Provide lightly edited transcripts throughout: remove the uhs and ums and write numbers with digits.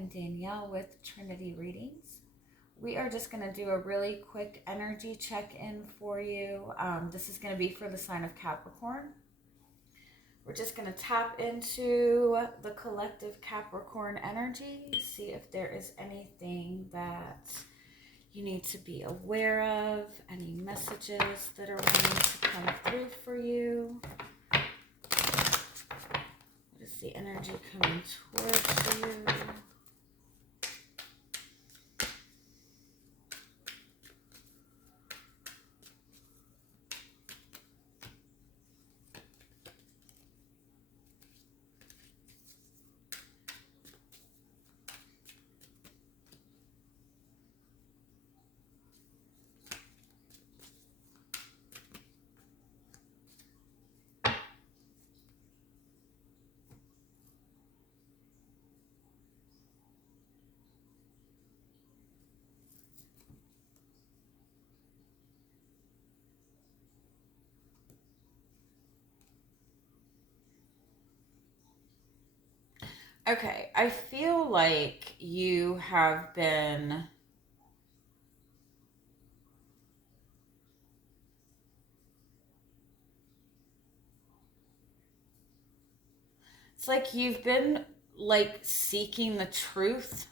I'm Danielle with Trinity Readings. We are just going to do a really quick energy check-in for you. This is going to be for the sign of Capricorn. We're just going to tap into the collective Capricorn energy, see if there is anything that you need to be aware of, any messages that are wanting to come through for you. What is the energy coming towards you? Okay, I feel like you have been it's like you've been like seeking the truth,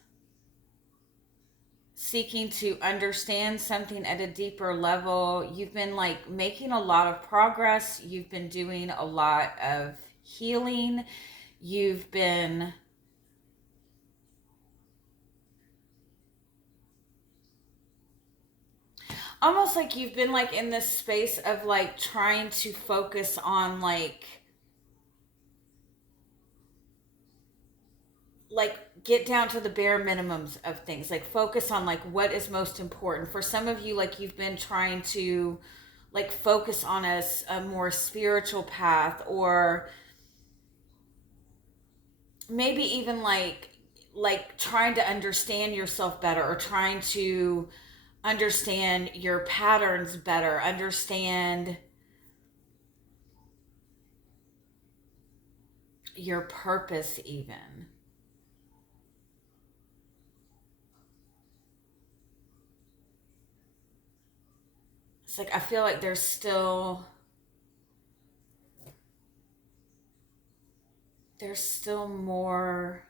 seeking to understand something at a deeper level. You've been like making a lot of progress. You've been doing a lot of healing. You've been almost like you've been like in this space of like trying to focus on like get down to the bare minimums of things, like focus on like what is most important. For some of you, like you've been trying to like focus on a more spiritual path, or maybe even like trying to understand yourself better, or trying to understand your patterns better, understand your purpose even. It's like I feel like there's still more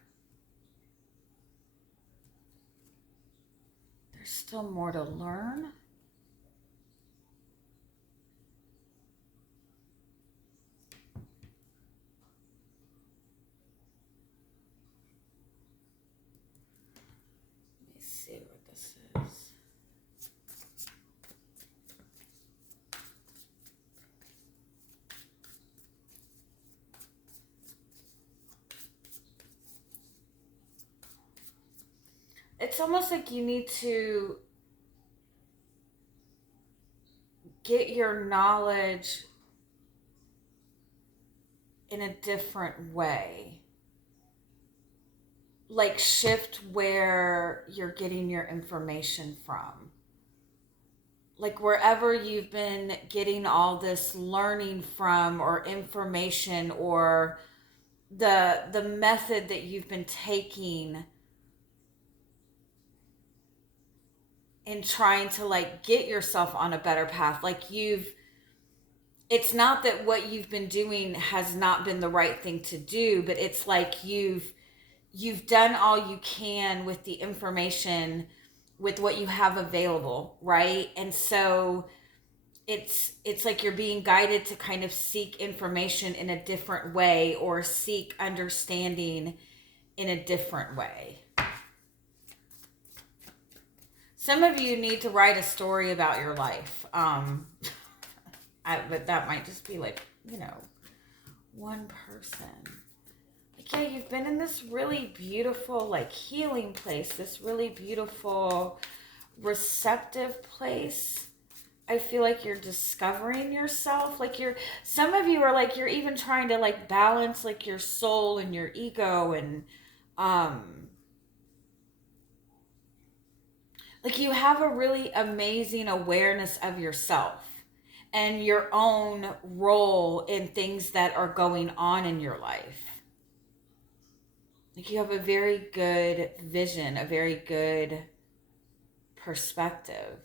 to learn. Let me see what this is. It's almost like you need to get your knowledge in a different way. Like shift where you're getting your information from. Like wherever you've been getting all this learning from, or information, or the method that you've been taking in trying to like get yourself on a better path. Like it's not that what you've been doing has not been the right thing to do, but it's like you've done all you can with the information, with what you have available, right? And so it's like you're being guided to kind of seek information in a different way, or seek understanding in a different way. Some of you need to write a story about your life. But that might just be like, one person. Like, yeah, you've been in this really beautiful, like, healing place, this really beautiful, receptive place. I feel like you're discovering yourself. Like some of you are like, you're even trying to like balance like your soul and your ego, and like you have a really amazing awareness of yourself and your own role in things that are going on in your life. Like you have a very good vision, a very good perspective.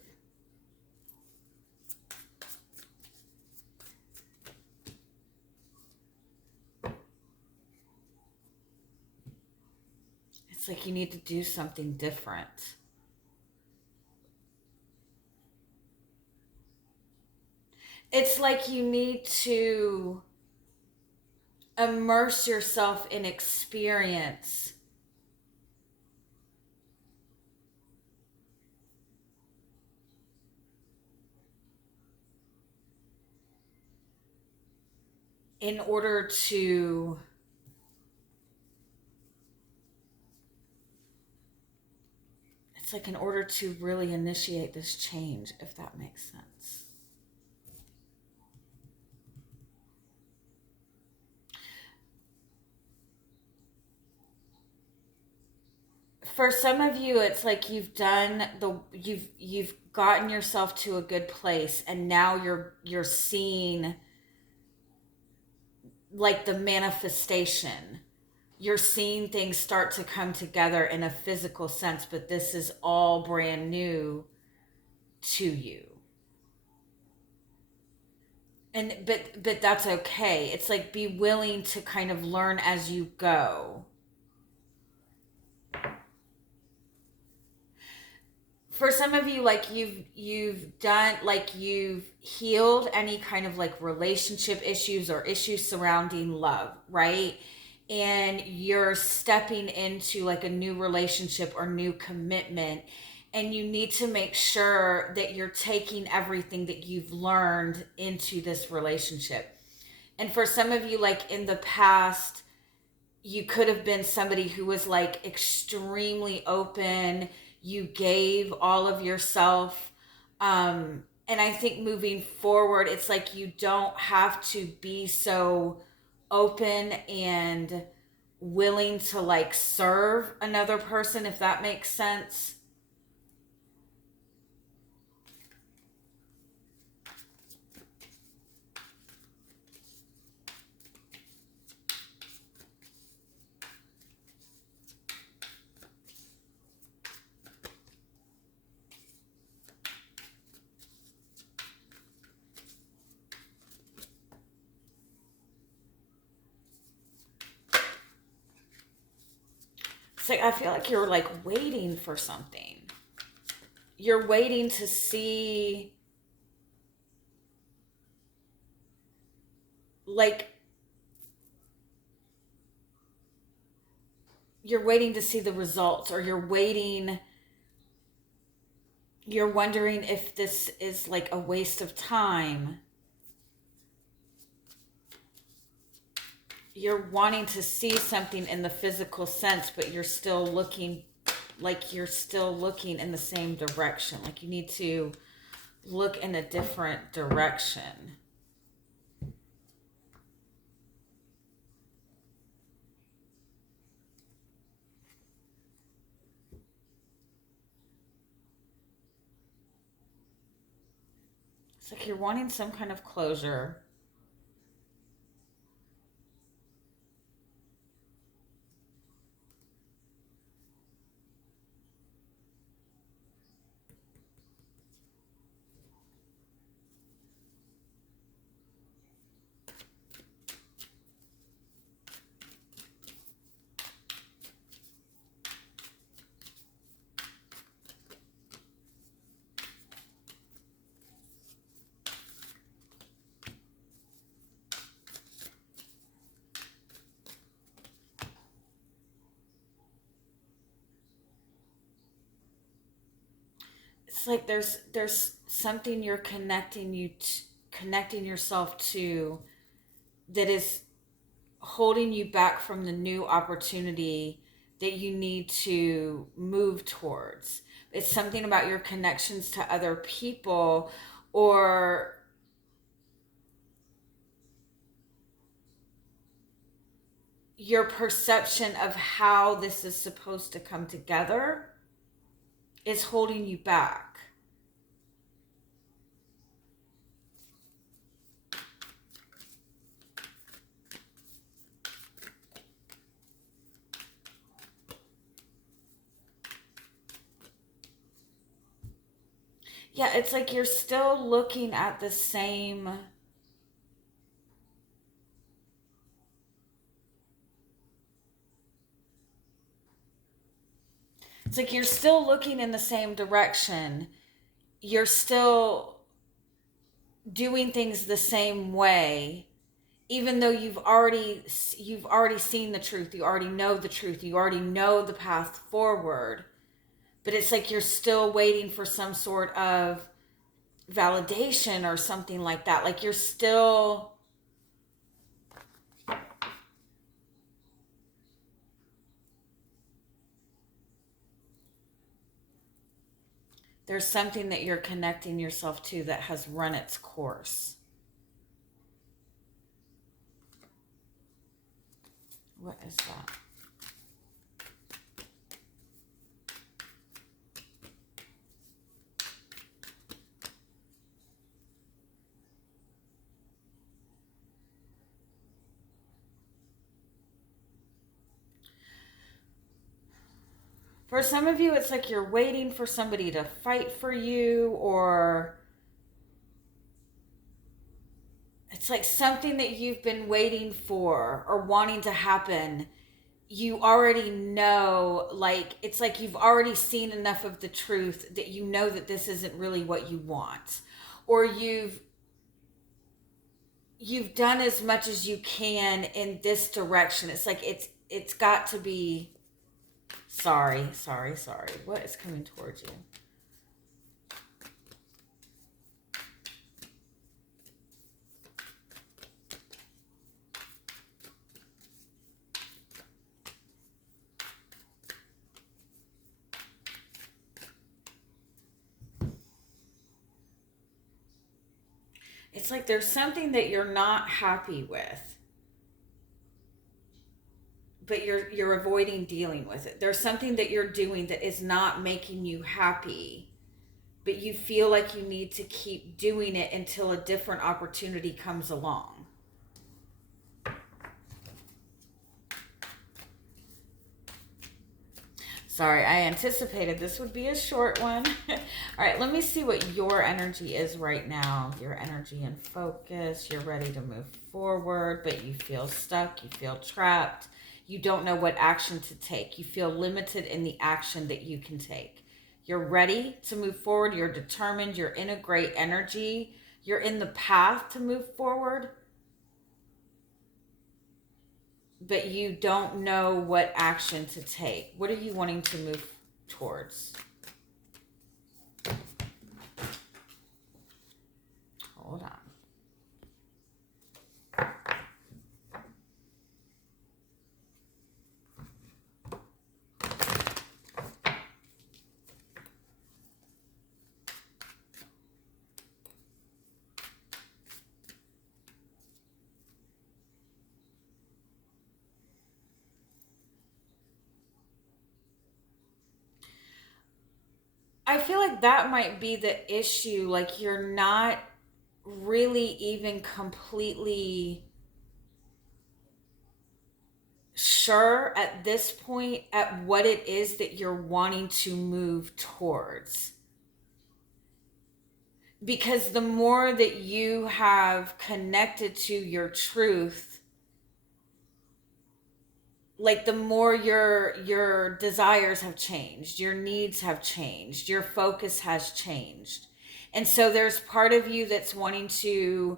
It's like you need to do something different. It's like you need to immerse yourself in experience in order to it's like in order to really initiate this change, if that makes sense. For some of you, it's like you've gotten yourself to a good place, and now you're seeing like the manifestation. You're seeing things start to come together in a physical sense, but this is all brand new to you. And but that's okay. It's like be willing to kind of learn as you go. For some of you, like you've done, like you've healed any kind of like relationship issues or issues surrounding love, right? And you're stepping into like a new relationship or new commitment, and you need to make sure that you're taking everything that you've learned into this relationship. And for some of you, like in the past, you could have been somebody who was like extremely open. You gave all of yourself. And I think moving forward, it's like you don't have to be so open and willing to like serve another person, if that makes sense. It's like I feel like you're like waiting for something. You're waiting to see like you're waiting to see the results, or you're wondering if this is like a waste of time. You're wanting to see something in the physical sense, but you're still looking, like you're still looking in the same direction. Like you need to look in a different direction. It's like you're wanting some kind of closure. It's like there's something you're connecting yourself to that is holding you back from the new opportunity that you need to move towards. It's something about your connections to other people, or your perception of how this is supposed to come together is holding you back. Yeah, it's like you're still looking at the same. It's like you're still looking in the same direction. You're still doing things the same way, even though you've already seen the truth. You already know the truth. You already know the path forward. But it's like you're still waiting for some sort of validation or something like that. Like you're still, there's something that you're connecting yourself to that has run its course. What is that? For some of you, it's like you're waiting for somebody to fight for you, or it's like something that you've been waiting for or wanting to happen. You already know, like, it's like you've already seen enough of the truth that you know that this isn't really what you want. Or you've done as much as you can in this direction. It's like it's got to be. Sorry. What is coming towards you? It's like there's something that you're not happy with, but you're avoiding dealing with it. There's something that you're doing that is not making you happy, but you feel like you need to keep doing it until a different opportunity comes along. Sorry, I anticipated this would be a short one. All right, let me see what your energy is right now. Your energy and focus. You're ready to move forward, but you feel stuck. You feel trapped. You don't know what action to take. You feel limited in the action that you can take. You're ready to move forward. You're determined. You're in a great energy. You're in the path to move forward, but you don't know what action to take. What are you wanting to move towards? Hold on. I feel like that might be the issue. Like you're not really even completely sure at this point at what it is that you're wanting to move towards. Because the more that you have connected to your truth, like the more your desires have changed, your needs have changed, your focus has changed. And so there's part of you that's wanting to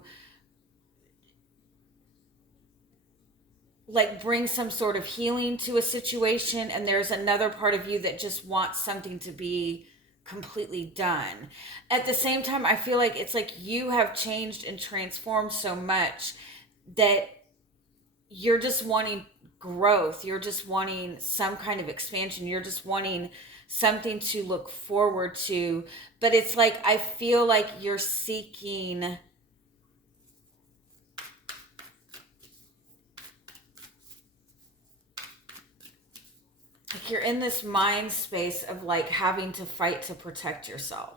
like bring some sort of healing to a situation, and there's another part of you that just wants something to be completely done. At the same time, I feel like it's like you have changed and transformed so much that you're just wanting growth. You're just wanting some kind of expansion. You're just wanting something to look forward to. But it's like, I feel like you're seeking, like you're in this mind space of like having to fight to protect yourself.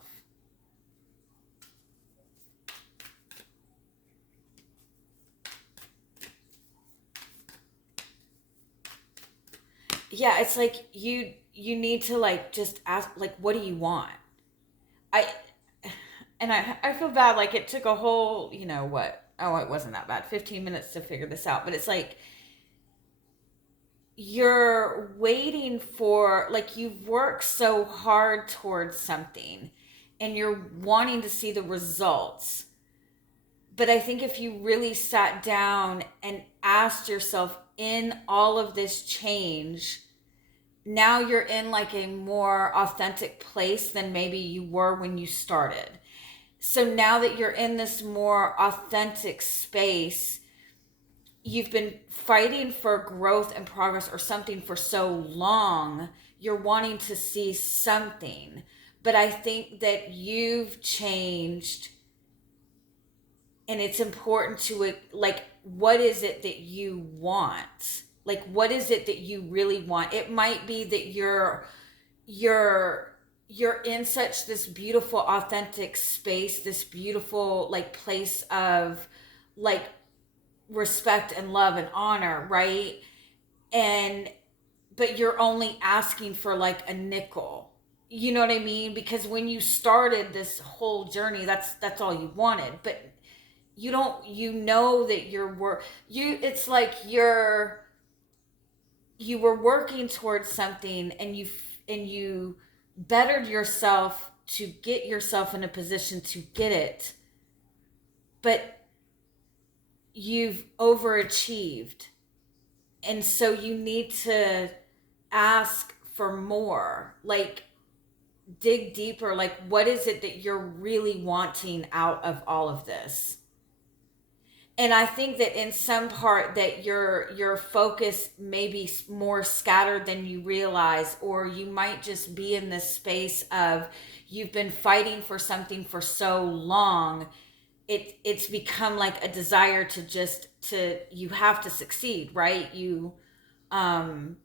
Yeah, it's like you need to like just ask, like, what do you want? I And I feel bad. Like it took a whole, you know what? Oh, it wasn't that bad. 15 minutes to figure this out. But it's like you're waiting for, like, you've worked so hard towards something and you're wanting to see the results. But I think if you really sat down and asked yourself, in all of this change, now you're in like a more authentic place than maybe you were when you started. So now that you're in this more authentic space, you've been fighting for growth and progress or something for so long, you're wanting to see something. But I think that you've changed, and it's important to, like, what is it that you want? Like, what is it that you really want? It might be that you're in such this beautiful authentic space, this beautiful like place of like respect and love and honor, right? And but you're only asking for like a nickel. You know what I mean? Because when you started this whole journey, that's all you wanted. But you don't, you know that it's like you were working towards something, and you bettered yourself to get yourself in a position to get it, but you've overachieved. And so you need to ask for more, like dig deeper, like what is it that you're really wanting out of all of this? And I think that in some part that your focus may be more scattered than you realize, or you might just be in this space of you've been fighting for something for so long, it's become like a desire to just to you have to succeed, right? Um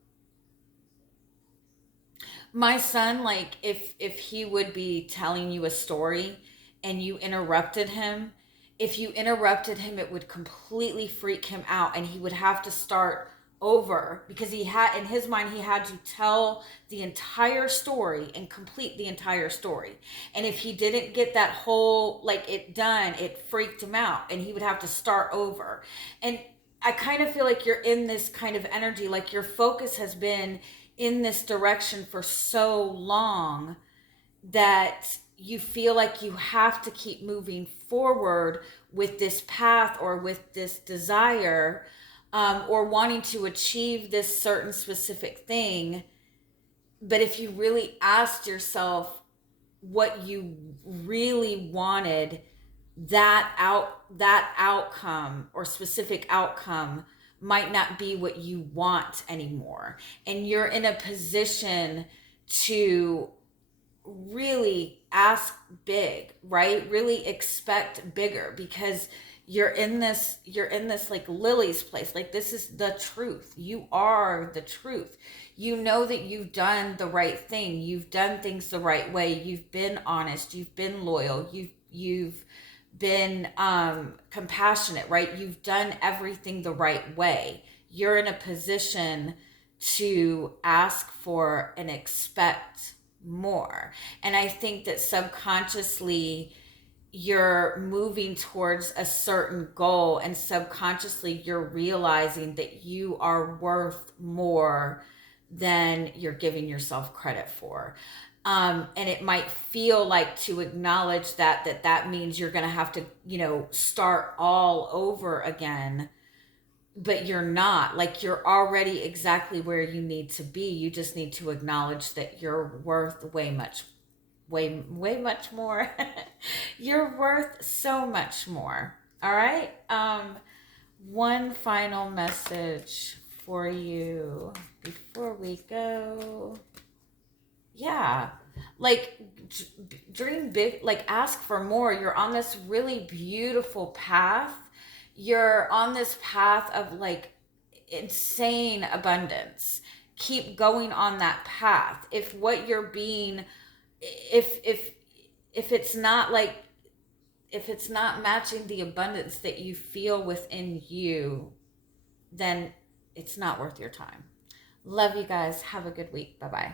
my son, like if he would be telling you a story and you interrupted him, if you interrupted him, it would completely freak him out, and he would have to start over, because he had, in his mind, he had to tell the entire story and complete the entire story. And if he didn't get that whole like it done, it freaked him out, and he would have to start over. And I kind of feel like you're in this kind of energy, like your focus has been in this direction for so long that you feel like you have to keep moving forward with this path or with this desire, or wanting to achieve this certain specific thing. But if you really asked yourself what you really wanted, that outcome or specific outcome might not be what you want anymore, and you're in a position to really ask big, right? Really expect bigger, because you're in this like Lily's place. Like, this is the truth. You are the truth. You know that you've done the right thing. You've done things the right way. You've been honest. You've been loyal. You've been compassionate, right? You've done everything the right way. You're in a position to ask for and expect more. And I think that subconsciously you're moving towards a certain goal, and subconsciously you're realizing that you are worth more than you're giving yourself credit for. And it might feel like, to acknowledge that means you're going to have to, start all over again. But you're not. Like, you're already exactly where you need to be. You just need to acknowledge that you're worth way much more. You're worth so much more. All right. One final message for you before we go. Yeah, like dream big, like ask for more. You're on this really beautiful path. You're on this path of like insane abundance. Keep going on that path. If what you're being, if it's not like, if it's not matching the abundance that you feel within you, then it's not worth your time. Love you guys. Have a good week. Bye bye.